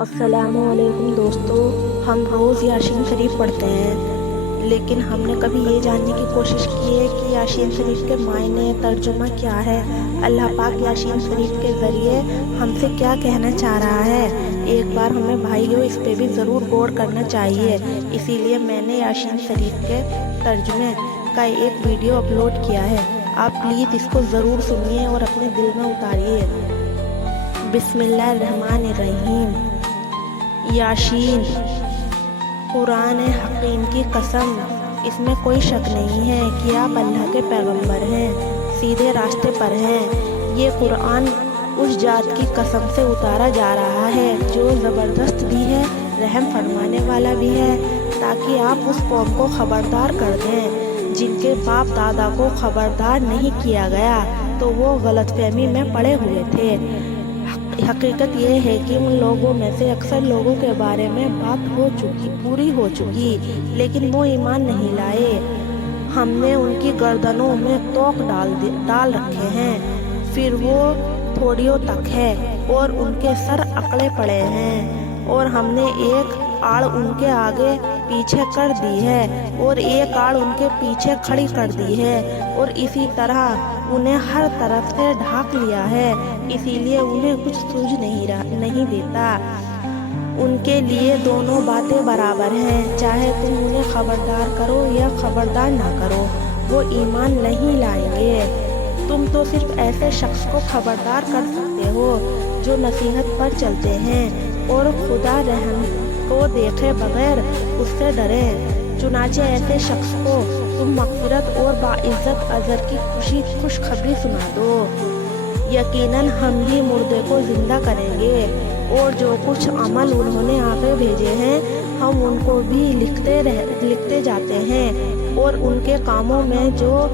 السلام علیکم دوستو، ہم روز یاسین شریف پڑھتے ہیں، لیکن ہم نے کبھی یہ جاننے کی کوشش کی ہے کہ یاسین شریف کے معنی ترجمہ کیا ہے؟ اللہ پاک یاسین شریف کے ذریعے ہم سے کیا کہنا چاہ رہا ہے؟ ایک بار ہمیں بھائیوں اس پہ بھی ضرور غور کرنا چاہیے۔ اسی لیے میں نے یاسین شریف کے ترجمے کا ایک ویڈیو اپلوڈ کیا ہے، آپ پلیز اس کو ضرور سنیے اور اپنے دل میں اتاریے۔ بسم اللہ الرحمن الرحیم۔ یاسین، قرآن حکیم کی قسم، اس میں کوئی شک نہیں ہے کہ آپ اللہ کے پیغمبر ہیں، سیدھے راستے پر ہیں۔ یہ قرآن اس ذات کی قسم سے اتارا جا رہا ہے جو زبردست بھی ہے، رحم فرمانے والا بھی ہے، تاکہ آپ اس قوم کو خبردار کر دیں جن کے باپ دادا کو خبردار نہیں کیا گیا تو وہ غلط فہمی میں پڑے ہوئے تھے۔ حقیقت یہ ہے کہ ان لوگوں میں سے اکثر لوگوں کے بارے میں بات پوری ہو چکی، لیکن وہ ایمان نہیں لائے۔ ہم نے ان کی گردنوں میں توق ڈال رکھے ہیں، پھر وہ تھوڑیوں تک ہے اور ان کے سر اکڑے پڑے ہیں، اور ہم نے ایک آڑ ان کے آگے پیچھے کر دی ہے اور ایک آڑ ان کے پیچھے کھڑی کر دی ہے، اور اسی طرح انہیں ہر طرف سے ڈھانک لیا ہے، اسی لیے انہیں کچھ سوجھ نہیں دیتا۔ ان کے لیے دونوں باتیں برابر ہیں، چاہے تم انہیں خبردار کرو یا خبردار نہ کرو، وہ ایمان نہیں لائیں گے۔ تم تو صرف ایسے شخص کو خبردار کر سکتے ہو جو نصیحت پر چلتے ہیں اور خدا رحم کو دیکھے بغیر اس سے ڈرے۔ چنانچہ ایسے شخص کو تم مغفرت اور باعزت اجر کی خوشخبری سنا دو۔ یقیناً ہم ہی مردے کو زندہ کریں گے، اور جو کچھ عمل انہوں نے آگے بھیجے ہیں ہم ان کو بھی لکھتے جاتے ہیں، اور ان کے کاموں میں جو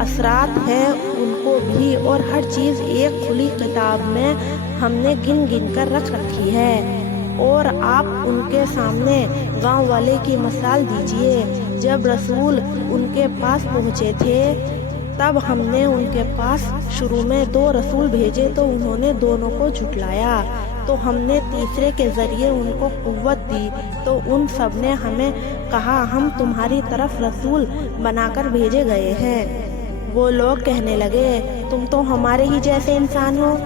اثرات ہیں ان کو بھی، اور ہر چیز ایک کھلی کتاب میں ہم نے گن گن کر رکھ رکھی ہے۔ اور آپ ان کے سامنے گاؤں والے کی مثال دیجئے۔ جب رسول ان کے پاس پہنچے تھے تب ہم نے ان کے پاس شروع میں 2 رسول بھیجے تو انہوں نے دونوں کو جھٹلایا، تو ہم نے تیسرے کے ذریعے ان کو قوت دی تو ان سب نے ہمیں کہا ہم تمہاری طرف رسول بنا کر بھیجے گئے ہیں۔ وہ لوگ کہنے لگے تم تو ہمارے ہی جیسے انسان ہو،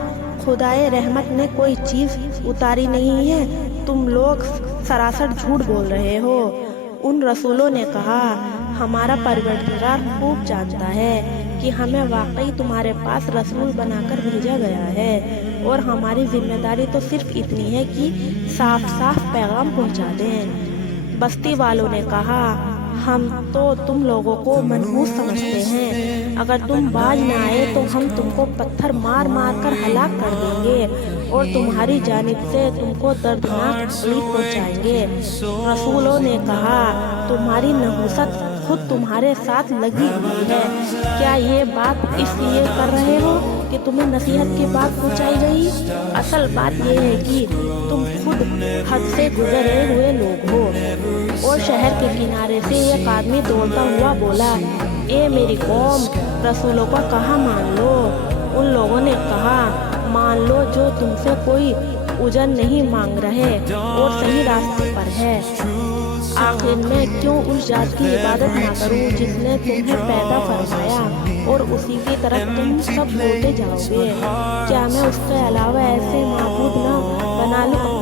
خدائے رحمت نے کوئی چیز اتاری نہیں ہے، تم لوگ سراسر جھوٹ بول رہے ہو۔ ان رسولوں نے کہا ہمارا پروردگار خوب جانتا ہے کہ ہمیں واقعی تمہارے پاس رسول بنا کر بھیجا گیا ہے، اور ہماری ذمہ داری تو صرف اتنی ہے کہ صاف صاف پیغام پہنچا دیں۔ بستی والوں نے کہا ہم تو تم لوگوں کو منحوس سمجھتے ہیں، اگر تم باز نہ آئے تو ہم تم کو پتھر مار مار کر ہلاک کر دیں گے اور تمہاری جانب سے تم کو دردناک تکلیف پہنچائیں گے۔ رسولوں نے کہا تمہاری نحوست خود تمہارے ساتھ لگی ہوئی ہے، کیا یہ بات اس لیے کر رہے ہو کہ تمہیں نصیحت کی بات پہنچائی گئی؟ اصل بات یہ ہے کہ تم خود حد سے گزرے ہوئے لوگ ہو۔ اور شہر کے کنارے سے ایک آدمی دوڑتا ہوا بولا اے میری قوم، رسولوں کا کہا مان لو۔ ان لوگوں نے کہا مان لو جو تم سے کوئی اجر نہیں مانگ رہے اور صحیح راستے پر ہے۔ آخر میں کیوں اس ذات کی عبادت نہ کروں جس نے تمہیں پیدا فرمایا اور اسی کی طرف تم سب لوٹے جاؤ گے؟ کیا میں اس کے علاوہ ایسے معبود بنا لوں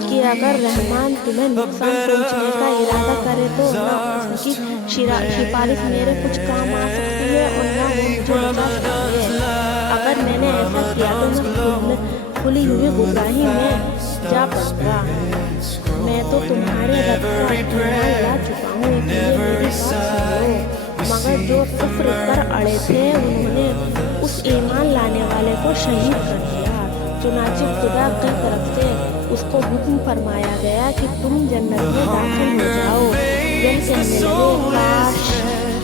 کہ اگر رحمان تمہیں نقصان پہنچنے کا ارادہ کرے تو نہ اس کی سفارش میرے کچھ کام آ سکتی ہے اور نہ وہ مجھے بچا سکتی ہے۔ اگر میں نے ایسا کیا تو میں کھلی ہوئی گمراہی میں جا پڑوں گا۔ میں تو تمہارے رب کا ایمان لا چکا ہوں، اس لیے میری بات سنو۔ مگر جو کفر پر اڑے تھے انہوں نے اس ایمان لانے والے کو شہید کر دیا۔ چنانچہ خدا کی طرف سے اس کو حکم فرمایا گیا کہ تم جنت میں داخل ہو جاؤ۔ جن کہنے لگے کاش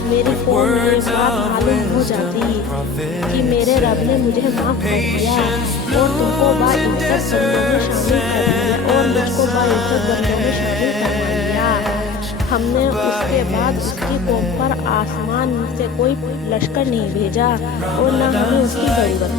میری قوم یہ بات معلوم ہو جاتی کہ میرے رب نے مجھے معاف کر دیا اور تم کو باعزت بندوں میں شامل کر دیا اور مجھ کو باعزت بندوں میں شامل کروا لیا۔ ہم نے اس کے بعد اس کی قوم پر آسمان سے کوئی لشکر نہیں بھیجا اور نہ ہمیں اس کی ضرورت تھی۔